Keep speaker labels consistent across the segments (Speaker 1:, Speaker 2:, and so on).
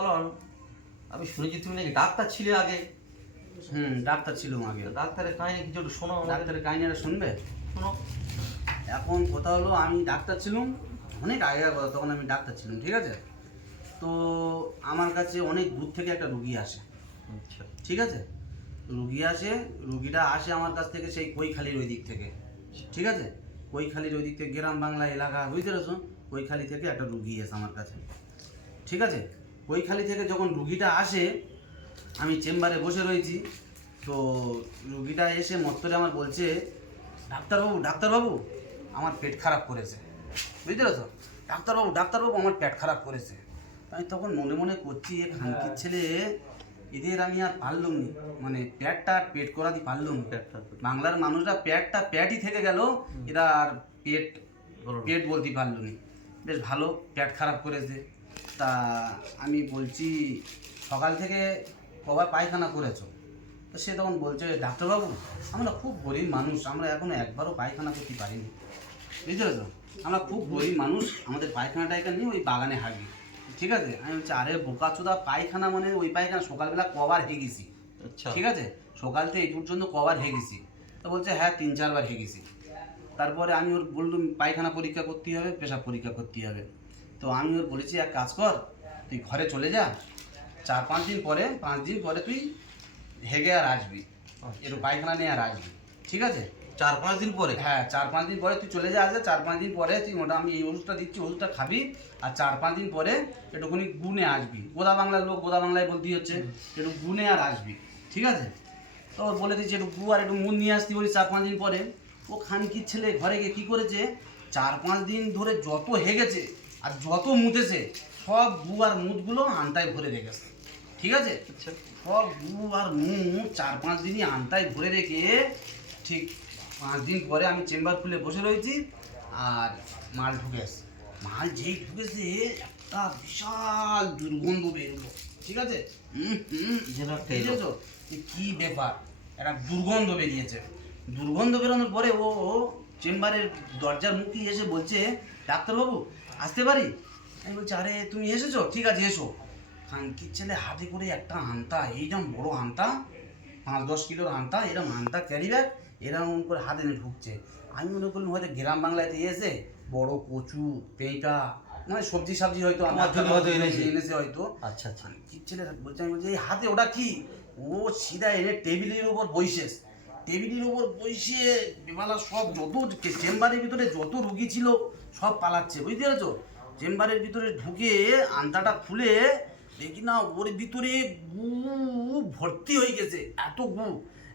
Speaker 1: পালন। আমি শুনেছি তুমি নাকি ডাক্তার ছিলে আগে।
Speaker 2: হুম ডাক্তার ছিল আগে।
Speaker 1: ডাক্তারের কাহিনী কিছু একটু শোনো
Speaker 2: ডাক্তারের কাহিনীটা শুনবে?
Speaker 1: শোনো।
Speaker 2: এখন কথা হলো আমি ডাক্তার ছিলাম অনেক আগের কথা তখন আমি ডাক্তার ছিলাম ঠিক আছে? তো আমার কাছে অনেক দূর থেকে একটা রুগী আসে।
Speaker 1: আচ্ছা।
Speaker 2: ঠিক আছে? রুগী আসে রুগীটা আসে আমার কাছ থেকে সেই কৈখালির ওই দিক থেকে। ঠিক আছে? কৈখালির ওই দিক থেকে গ্রাম বাংলা এলাকা বুঝতে পেরেছ? কৈখালি থেকে একটা রুগী আসে আমার কাছে। ঠিক আছে? কৈখালি থেকে যখন রুগীটা আসে আমি চেম্বারে বসে রয়েছি। তো রুগীটা এসে মত্তরে আমার বলছে ডাক্তারবাবু ডাক্তারবাবু আমার পেট খারাপ করেছে। বুঝতে পেরেছ? ডাক্তারবাবু ডাক্তারবাবু আমার পেট খারাপ করেছে। আমি তখন মনে মনে করছি এ খানকির ছেলে এদের আমি আর পারলাম নি। মানে পেটটা আর পেট করাতে পারলাম বাংলার মানুষরা পেটটা প্যাটই থেকে গেল এরা আর পেট পেট বলতে পারল নি। বেশ ভালো পেট খারাপ করেছে। তা আমি বলছি সকাল থেকে কবার পায়খানা করেছ? তো সে তখন বলছে ডাক্তারবাবু আমরা খুব গরিব মানুষ আমরা এখনও একবারও পায়খানা করতে পারিনি। বুঝতে পেরেছ? আমরা খুব গরিব মানুষ আমাদের পায়খানা টায়খানা নিয়ে ওই বাগানে হাঁটি ঠিক আছে? আমি বলছি আরে বোকা চোদা পায়খানা মানে ওই পায়খানা সকালবেলা কবার হেগেছি।
Speaker 1: আচ্ছা।
Speaker 2: ঠিক আছে? সকাল থেকে এই পর্যন্ত কবার হেগেছি। তো বলছে হ্যাঁ তিন চারবার হেগেছি। তারপরে আমি ওর বললুম পায়খানা পরীক্ষা করতে হবে পেশাব পরীক্ষা করতে হবে। তো আমি ওর বলেছি এক কাজ কর তুই ঘরে চলে যা। চার পাঁচ দিন পরে পাঁচ দিন পরে তুই হেগে আর আসবি। একটু পায়খানা নিয়ে আর আসবি। ঠিক আছে?
Speaker 1: চার পাঁচ দিন পরে?
Speaker 2: হ্যাঁ চার পাঁচ দিন পরে তুই চলে যা আসবে চার পাঁচ দিন পরে তুই ওটা আমি এই ওষুধটা দিচ্ছি ওষুধটা খাবি। আর চার পাঁচ দিন পরে একটুখানি গুনে আসবি। গোদা বাংলার লোক গোদা বাংলায় বলতেই হচ্ছে একটু গুনে আর আসবি। ঠিক আছে? তো বলে দিচ্ছি একটু গু আর একটু মুন নিয়ে আসতি বলি চার পাঁচ দিন পরে। ও খানকির ছেলে ঘরে গিয়ে কী করেছে? চার পাঁচ দিন ধরে যত হেগেছে আর যত মুতেছে সব গু আর মুতগুলো আনতায় ভরে রেখেছে ঠিক আছে?
Speaker 1: আচ্ছা।
Speaker 2: সব গু আর মুখ চার পাঁচ দিনই আনতায় ভরে রেখে ঠিক পাঁচ দিন পরে আমি চেম্বার খুলে বসে রয়েছি আর মাল ঢুকেছে মাল যেই ঢুকেছে একটা বিশাল দুর্গন্ধ বেরোলো ঠিক আছে? কি ব্যাপার? একটা দুর্গন্ধ বেরিয়েছে। দুর্গন্ধ বেরোনোর পরে ও চেম্বারের দরজার মুখে এসে বলছে ডাক্তারবাবু আসতে পারি? আমি বলছি আরে তুমি এসেছ? ঠিক আছে এসো। খানকির ছেলে হাতে করে একটা আনতা এইরকম বড় আনতা পাঁচ দশ কিলোর আনতা এরকম আনতা ক্যারি ব্যাগ এরকম করে হাতে নিয়ে ঢুকছে। আমি মনে করলাম হয়তো গ্রাম বাংলায় এসে বড় কচু পেঁটা মানে সবজি সবজি হয়তো আমার
Speaker 1: আমার জন্য হয়তো এনেছে।
Speaker 2: এনেছে হয়তো।
Speaker 1: আচ্ছা আচ্ছা।
Speaker 2: কি ছেলে বলছে আমি বলছি এই হাতে ওটা কি? ও সিধা এনে টেবিলের উপর বইসেস টেবিলের উপর বসে বেমালা সব যত চেম্বারের ভিতরে যত রুগী ছিল, সব পালাচ্ছে, বুঝতে পেরেছ? চেম্বারের ভিতরে ঢুকে আন্তাটা খুলে দেখি না, ওর ভিতরে গু ভর্তি হয়ে গেছে, এত গু।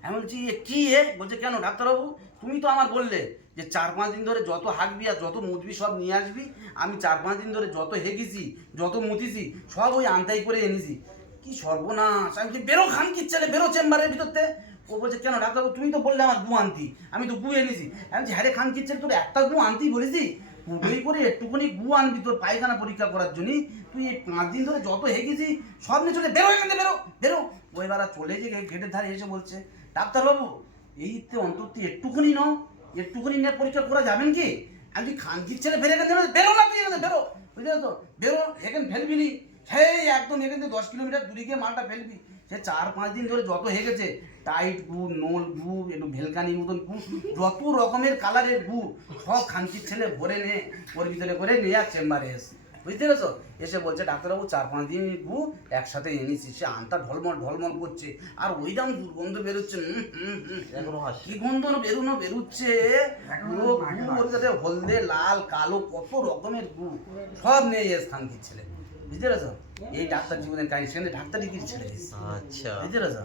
Speaker 2: আমি বলছি, এ কি এ? বলছে, কেন ডাক্তারবাবু? তুমি তো আমার বললে যে চার পাঁচ দিন ধরে যত হাঁকবি আর যত মুতবি সব নিয়ে আসবি, আমি চার পাঁচ দিন ধরে যত হেগেছি, যত মুতিছি, সব ওই আনতাই করে এনেছি। কি সর্বনাশ, আমি বেরো খান কি ছেলে? বেরো চেম্বারের ভিতরতে। ও বলছে, কেন ডাক্তারবাবু তুমি তো বললে আমার গু আনতি। আমি তো গু এনেছি। আমি হ্যাঁ খান কি ছেলে, তোর একটা গু আনতি বলেছি? পুরোই করে একটুখানি গু আনবি তোর পায়খানা পরীক্ষা করার জন্য। তুই এই পাঁচ দিন ধরে যত হেগেছি, সব নিয়ে চলে, বেরো এখান থেকে, বেরো বেরো। ওই বেলা চলে যে গেটের ধারে এসে বলছে ডাক্তারবাবু এই এইতে অন্তত একটুখানি নাও, একটুখানি নিয়ে পরীক্ষা করা যাবেন কি? আমি খানকির ছেলে বেরো এখান থেকে বেরো না তুই এখান বেরো। বুঝলে তো? বেরো, এখানে ফেলবি নি। সেই একদম এখান থেকে দশ কিলোমিটার দূরে গিয়ে মালটা ফেলবি। সে চার পাঁচ দিন ধরে যত হেগেছে, টাইট গু নোল গু একটু ভেলকানি মতন গু যত রকমের কালারের গু সব খানকির ছেলে ভরে নে, ওর ভিতরে করে নিয়ে চেম্বারে এসে। বুঝতে পেরেছ? এসে বলছে ডাক্তারবাবু চার পাঁচ দিন গু একসাথে এনেছি। সে আনটা ঢলমল ঢলমল করছে। আর ওই দাম দুর্গন্ধ বেরোচ্ছে হুম, হুম, হুম।
Speaker 1: এখনও হাসি
Speaker 2: কি গন্ধ বেরোনো বেরোচ্ছে? পুরো গু ওর সাথে হলদে লাল কালো কত রকমের গু। সব নিয়ে স্থান খানকির ছেলে বুঝতে পেরেছ? এই ডাক্তার জীবনের কাহিনী সেখানে ডাক্তারি কি ছেলে এসেছে।
Speaker 1: আচ্ছা।
Speaker 2: বুঝতে পেরেছ?